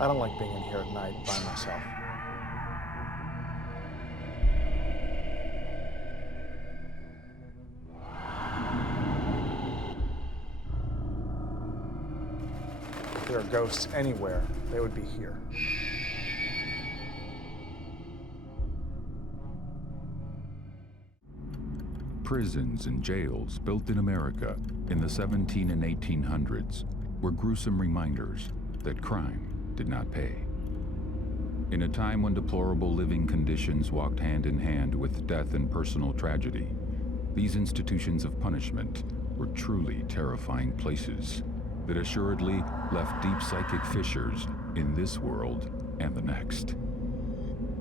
I don't like being in here at night by myself. If there are ghosts anywhere, they would be here. Prisons and jails built in America in the 17 and 1800s were gruesome reminders that crime did not pay. In a time when deplorable living conditions walked hand in hand with death and personal tragedy, these institutions of punishment were truly terrifying places that assuredly left deep psychic fissures in this world and the next.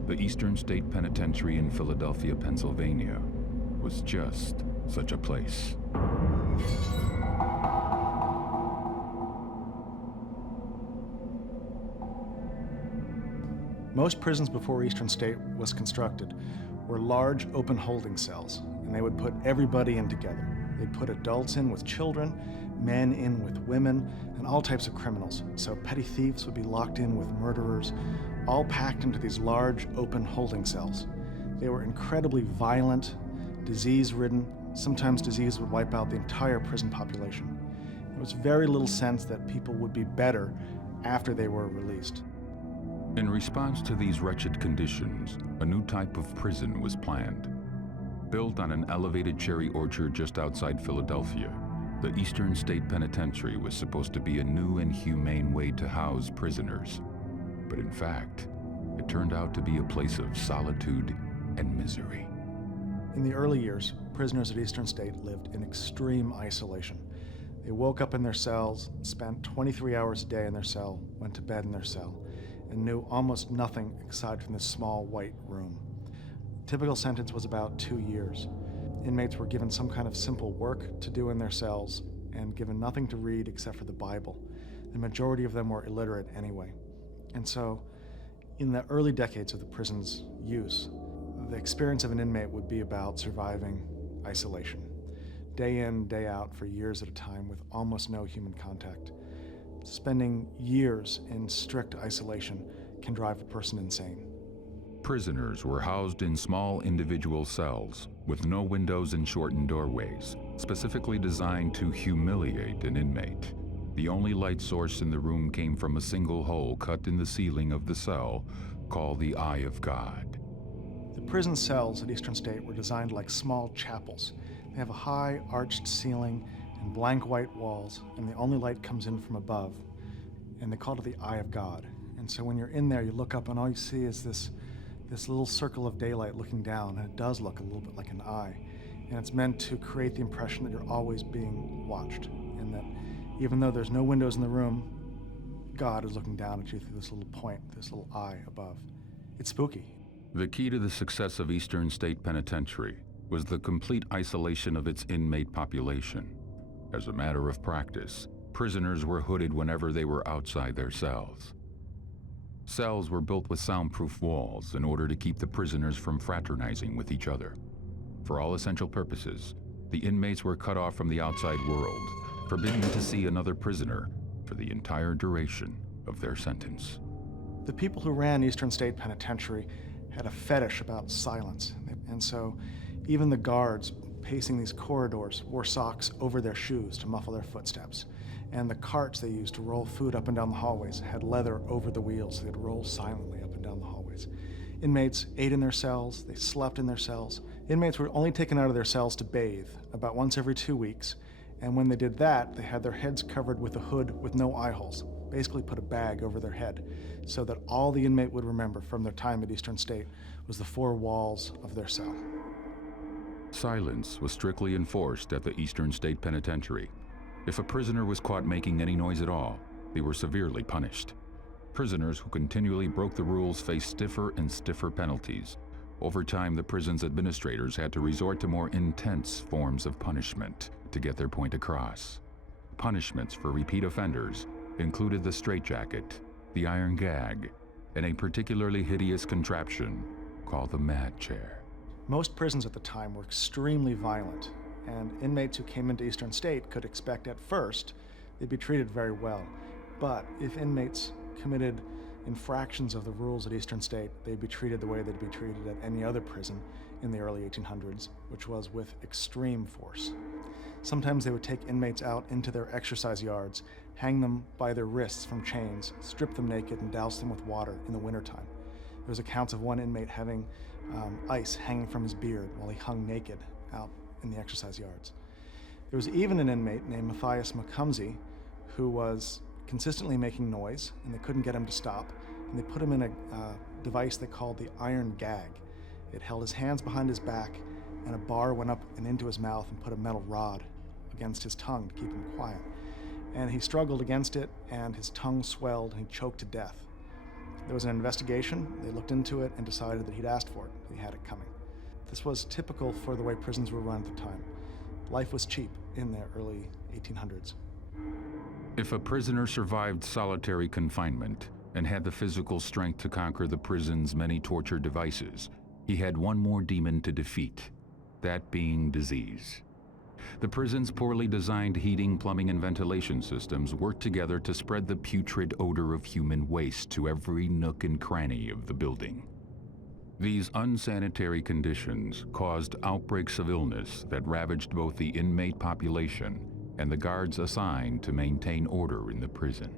The Eastern State Penitentiary in Philadelphia, Pennsylvania, was just such a place. Most prisons before Eastern State was constructed were large open holding cells, and they would put everybody in together. They'd put adults in with children, men in with women, and all types of criminals. So petty thieves would be locked in with murderers, all packed into these large open holding cells. They were incredibly violent, disease-ridden. Sometimes disease would wipe out the entire prison population. There was very little sense that people would be better after they were released. In response to these wretched conditions, a new type of prison was planned. Built on an elevated cherry orchard just outside Philadelphia, the Eastern State Penitentiary was supposed to be a new and humane way to house prisoners. But in fact, it turned out to be a place of solitude and misery. In the early years, prisoners at Eastern State lived in extreme isolation. They woke up in their cells, spent 23 hours a day in their cell, went to bed in their cell, and knew almost nothing aside from this small white room. Typical sentence was about 2 years. Inmates were given some kind of simple work to do in their cells and given nothing to read except for the Bible. The majority of them were illiterate anyway. And so, in the early decades of the prison's use, the experience of an inmate would be about surviving isolation. Day in, day out for years at a time with almost no human contact. Spending years in strict isolation can drive a person insane. Prisoners were housed in small individual cells with no windows and shortened doorways, specifically designed to humiliate an inmate. The only light source in the room came from a single hole cut in the ceiling of the cell, called the Eye of God. The prison cells at Eastern State were designed like small chapels. They have a high arched ceiling and blank white walls, and the only light comes in from above, and they call it the Eye of God. And so when you're in there, you look up and all you see is this little circle of daylight looking down, and it does look a little bit like an eye. And it's meant to create the impression that you're always being watched, and that even though there's no windows in the room, God is looking down at you through this little point, this little eye above. It's spooky. The key to the success of Eastern State Penitentiary was the complete isolation of its inmate population. As a matter of practice, prisoners were hooded whenever they were outside their cells. Cells were built with soundproof walls in order to keep the prisoners from fraternizing with each other. For all essential purposes, the inmates were cut off from the outside world, forbidden to see another prisoner for the entire duration of their sentence. The people who ran Eastern State Penitentiary had a fetish about silence, and so even the guards pacing these corridors wore socks over their shoes to muffle their footsteps. And the carts they used to roll food up and down the hallways had leather over the wheels so they'd roll silently up and down the hallways. Inmates ate in their cells, they slept in their cells. Inmates were only taken out of their cells to bathe about once every 2 weeks, and when they did that, they had their heads covered with a hood with no eye holes, basically put a bag over their head, so that all the inmate would remember from their time at Eastern State was the 4 walls of their cell. Silence was strictly enforced at the Eastern State Penitentiary. If a prisoner was caught making any noise at all, they were severely punished. Prisoners who continually broke the rules faced stiffer and stiffer penalties. Over time, the prison's administrators had to resort to more intense forms of punishment to get their point across. Punishments for repeat offenders included the straitjacket, the iron gag, and a particularly hideous contraption called the mad chair. Most prisons at the time were extremely violent, and inmates who came into Eastern State could expect at first they'd be treated very well. But if inmates committed infractions of the rules at Eastern State, they'd be treated the way they'd be treated at any other prison in the early 1800s, which was with extreme force. Sometimes they would take inmates out into their exercise yards, hang them by their wrists from chains, strip them naked, and douse them with water in the wintertime. There was accounts of one inmate having ice hanging from his beard while he hung naked out in the exercise yards. There was even an inmate named Matthias Macumsey who was consistently making noise, and they couldn't get him to stop, and they put him in a device they called the iron gag. It held his hands behind his back, and a bar went up and into his mouth and put a metal rod against his tongue to keep him quiet. And he struggled against it, and his tongue swelled, and he choked to death. There was an investigation. They looked into it and decided that he'd asked for it. He had it coming. This was typical for the way prisons were run at the time. Life was cheap in the early 1800s. If a prisoner survived solitary confinement and had the physical strength to conquer the prison's many torture devices, he had one more demon to defeat, that being disease. The prison's poorly designed heating, plumbing, and ventilation systems worked together to spread the putrid odor of human waste to every nook and cranny of the building. These unsanitary conditions caused outbreaks of illness that ravaged both the inmate population and the guards assigned to maintain order in the prison.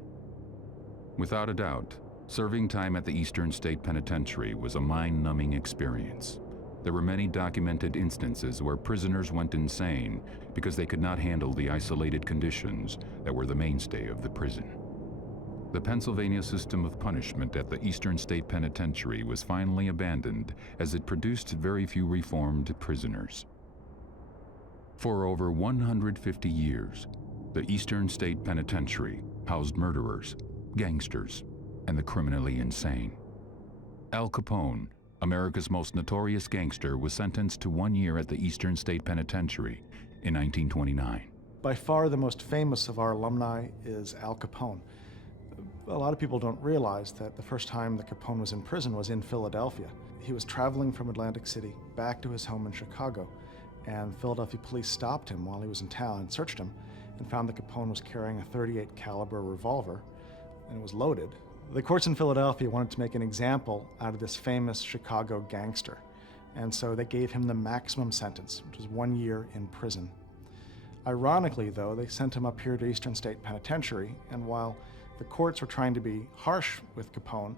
Without a doubt, serving time at the Eastern State Penitentiary was a mind-numbing experience. There were many documented instances where prisoners went insane because they could not handle the isolated conditions that were the mainstay of the prison. The Pennsylvania system of punishment at the Eastern State Penitentiary was finally abandoned as it produced very few reformed prisoners. For over 150 years, the Eastern State Penitentiary housed murderers, gangsters, and the criminally insane. Al Capone, America's most notorious gangster, was sentenced to 1 year at the Eastern State Penitentiary in 1929. By far the most famous of our alumni is Al Capone. A lot of people don't realize that the first time that Capone was in prison was in Philadelphia. He was traveling from Atlantic City back to his home in Chicago, and Philadelphia police stopped him while he was in town and searched him and found that Capone was carrying a .38 caliber revolver, and it was loaded. The courts in Philadelphia wanted to make an example out of this famous Chicago gangster, and so they gave him the maximum sentence, which was 1 year in prison. Ironically, though, they sent him up here to Eastern State Penitentiary, and while the courts were trying to be harsh with Capone,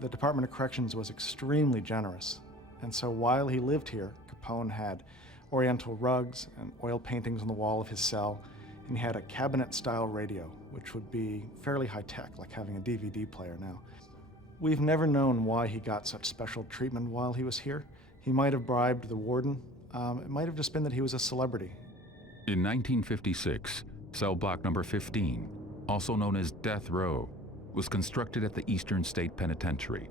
the Department of Corrections was extremely generous. And so while he lived here, Capone had oriental rugs and oil paintings on the wall of his cell, and he had a cabinet-style radio, which would be fairly high-tech, like having a DVD player now. We've never known why he got such special treatment while he was here. He might have bribed the warden. It might have just been that he was a celebrity. In 1956, cell block number 15, also known as Death Row, was constructed at the Eastern State Penitentiary,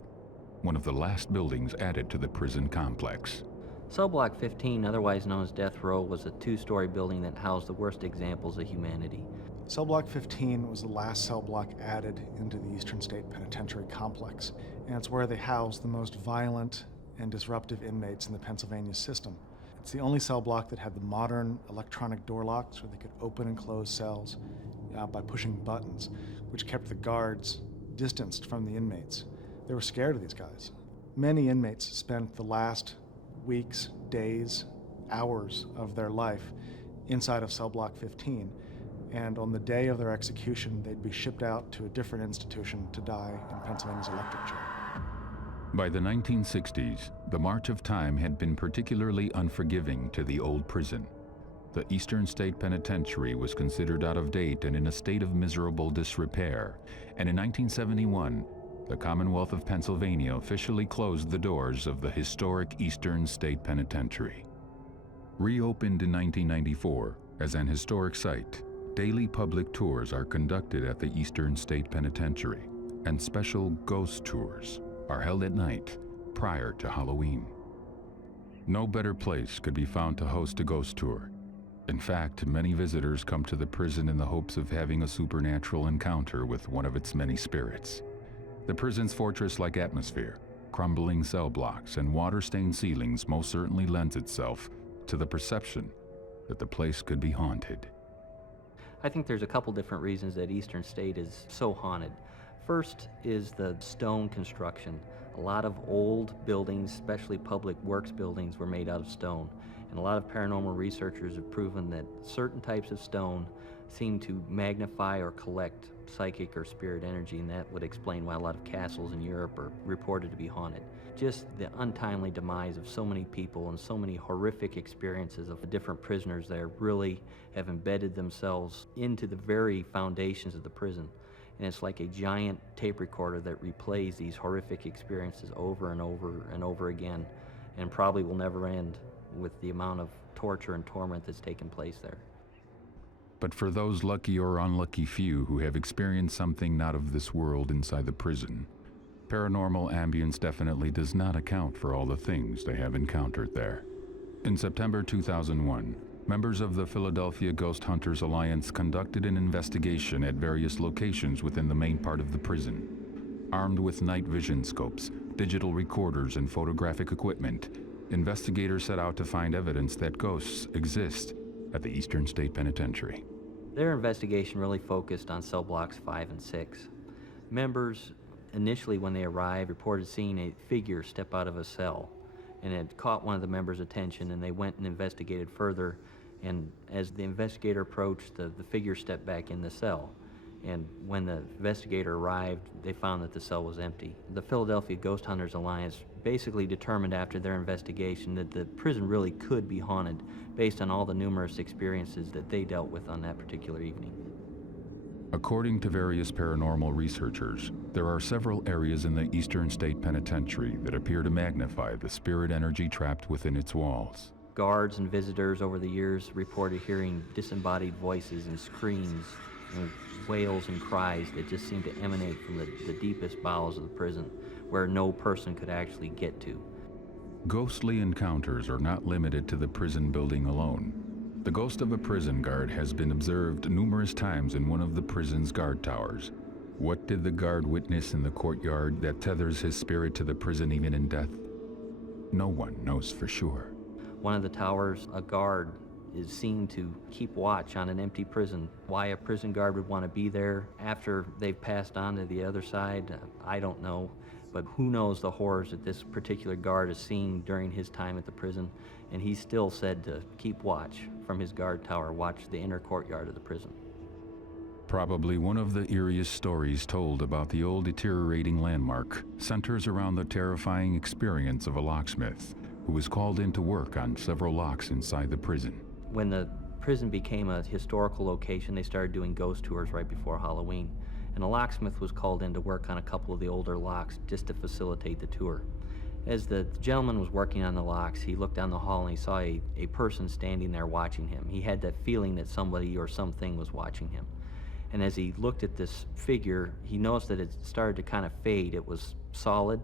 one of the last buildings added to the prison complex. Cell Block 15, otherwise known as Death Row, was a two-story building that housed the worst examples of humanity. Cell Block 15 was the last cell block added into the Eastern State Penitentiary complex, and it's where they housed the most violent and disruptive inmates in the Pennsylvania system. It's the only cell block that had the modern electronic door locks where they could open and close cells by pushing buttons, which kept the guards distanced from the inmates. They were scared of these guys. Many inmates spent the last weeks, days, hours of their life inside of cell block 15, and on the day of their execution, they'd be shipped out to a different institution to die in Pennsylvania's electric chair. By the 1960s, the march of time had been particularly unforgiving to the old prison. The Eastern State Penitentiary was considered out of date and in a state of miserable disrepair, and in 1971, the Commonwealth of Pennsylvania officially closed the doors of the historic Eastern State Penitentiary. Reopened in 1994 as an historic site, daily public tours are conducted at the Eastern State Penitentiary, and special ghost tours are held at night prior to Halloween. No better place could be found to host a ghost tour. In fact, many visitors come to the prison in the hopes of having a supernatural encounter with one of its many spirits. The prison's fortress-like atmosphere, crumbling cell blocks, and water-stained ceilings most certainly lends itself to the perception that the place could be haunted. I think there's a couple different reasons that Eastern State is so haunted. First is the stone construction. A lot of old buildings, especially public works buildings, were made out of stone. And a lot of paranormal researchers have proven that certain types of stone seem to magnify or collect psychic or spirit energy, and that would explain why a lot of castles in Europe are reported to be haunted. Just the untimely demise of so many people and so many horrific experiences of the different prisoners there really have embedded themselves into the very foundations of the prison. And it's like a giant tape recorder that replays these horrific experiences over and over and over again, and probably will never end with the amount of torture and torment that's taken place there. But for those lucky or unlucky few who have experienced something not of this world inside the prison, paranormal ambience definitely does not account for all the things they have encountered there. In September 2001, members of the Philadelphia Ghost Hunters Alliance conducted an investigation at various locations within the main part of the prison. Armed with night vision scopes, digital recorders, and photographic equipment, investigators set out to find evidence that ghosts exist at the Eastern State Penitentiary. Their investigation really focused on cell blocks 5 and 6. Members initially, when they arrived, reported seeing a figure step out of a cell, and it caught one of the members' attention, and they went and investigated further. And as the investigator approached, the figure stepped back in the cell. And when the investigator arrived, they found that the cell was empty. The Philadelphia Ghost Hunters Alliance basically determined after their investigation that the prison really could be haunted based on all the numerous experiences that they dealt with on that particular evening. According to various paranormal researchers, there are several areas in the Eastern State Penitentiary that appear to magnify the spirit energy trapped within its walls. Guards and visitors over the years reported hearing disembodied voices and screams and wails and cries that just seemed to emanate from the deepest bowels of the prison, where no person could actually get to. Ghostly encounters are not limited to the prison building alone. The ghost of a prison guard has been observed numerous times in one of the prison's guard towers. What did the guard witness in the courtyard that tethers his spirit to the prison even in death? No one knows for sure. One of the towers, a guard is seen to keep watch on an empty prison. Why a prison guard would want to be there after they've passed on to the other side, I don't know. But who knows the horrors that this particular guard has seen during his time at the prison. And he's still said to keep watch from his guard tower, watch the inner courtyard of the prison. Probably one of the eeriest stories told about the old deteriorating landmark centers around the terrifying experience of a locksmith who was called in to work on several locks inside the prison. When the prison became a historical location, they started doing ghost tours right before Halloween. And a locksmith was called in to work on a couple of the older locks just to facilitate the tour. As the gentleman was working on the locks, he looked down the hall and he saw a person standing there watching him. He had that feeling that somebody or something was watching him. And as he looked at this figure, he noticed that it started to kind of fade. It was solid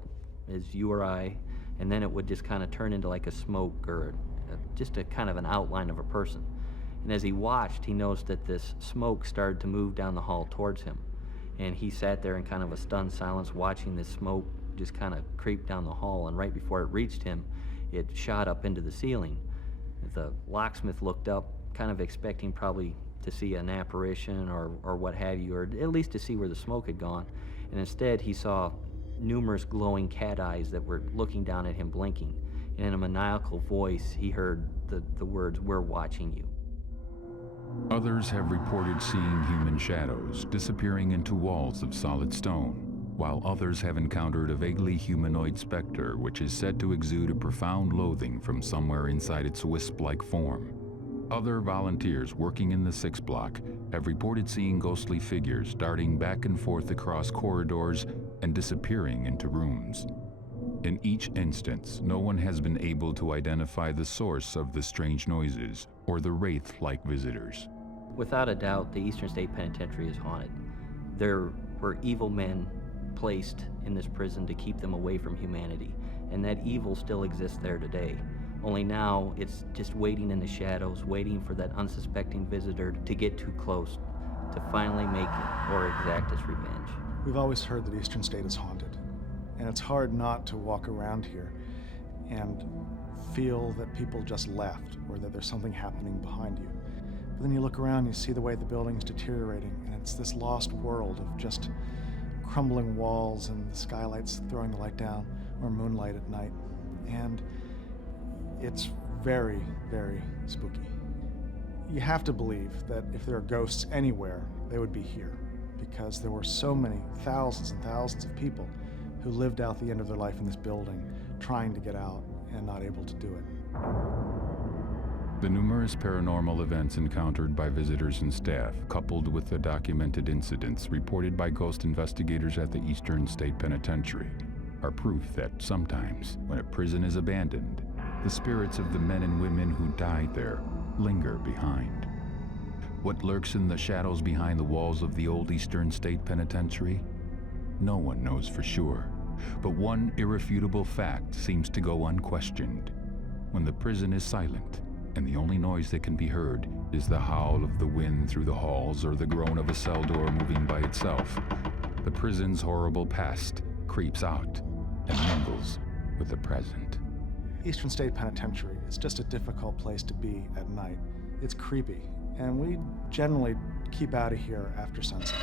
as you or I, and then it would just kind of turn into like a smoke or just a kind of an outline of a person. And as he watched, he noticed that this smoke started to move down the hall towards him. And he sat there in kind of a stunned silence watching this smoke just kind of creep down the hall, and right before it reached him, it shot up into the ceiling. The locksmith looked up, kind of expecting probably to see an apparition or what have you, or at least to see where the smoke had gone. And instead, he saw numerous glowing cat eyes that were looking down at him, blinking. And in a maniacal voice, he heard the words, "We're watching you." Others have reported seeing human shadows disappearing into walls of solid stone, while others have encountered a vaguely humanoid specter which is said to exude a profound loathing from somewhere inside its wisp-like form. Other volunteers working in the 6th block have reported seeing ghostly figures darting back and forth across corridors and disappearing into rooms. In each instance, no one has been able to identify the source of the strange noises or the wraith-like visitors. Without a doubt, the Eastern State Penitentiary is haunted. There were evil men placed in this prison to keep them away from humanity, and that evil still exists there today. Only now it's just waiting in the shadows, waiting for that unsuspecting visitor to get too close, to finally make or exact its revenge. We've always heard that Eastern State is haunted, and it's hard not to walk around here and feel that people just left or that there's something happening behind you. But then you look around, you see the way the building's deteriorating, and it's this lost world of just crumbling walls and the skylights throwing the light down, or moonlight at night. And it's very, very spooky. You have to believe that if there are ghosts anywhere, they would be here, because there were so many thousands and thousands of people who lived out the end of their life in this building, trying to get out and not able to do it. The numerous paranormal events encountered by visitors and staff, coupled with the documented incidents reported by ghost investigators at the Eastern State Penitentiary, are proof that sometimes, when a prison is abandoned, the spirits of the men and women who died there linger behind. What lurks in the shadows behind the walls of the old Eastern State Penitentiary? No one knows for sure, but one irrefutable fact seems to go unquestioned. When the prison is silent, and the only noise that can be heard is the howl of the wind through the halls or the groan of a cell door moving by itself, the prison's horrible past creeps out and mingles with the present. Eastern State Penitentiary is just a difficult place to be at night. It's creepy, and we generally keep out of here after sunset.